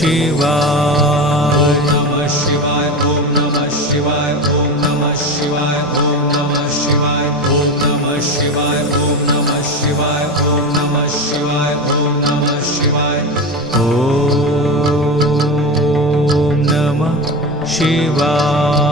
शिवाय। ओम नमः शिवाय, ओम नमः शिवाय, ओम नमः शिवाय, ओम नमः शिवाय, ओम नमः शिवाय, ओम नमः शिवाय, ओम नमः शिवाय, ओम नमः शिवाय। ओम नमः शिवाय।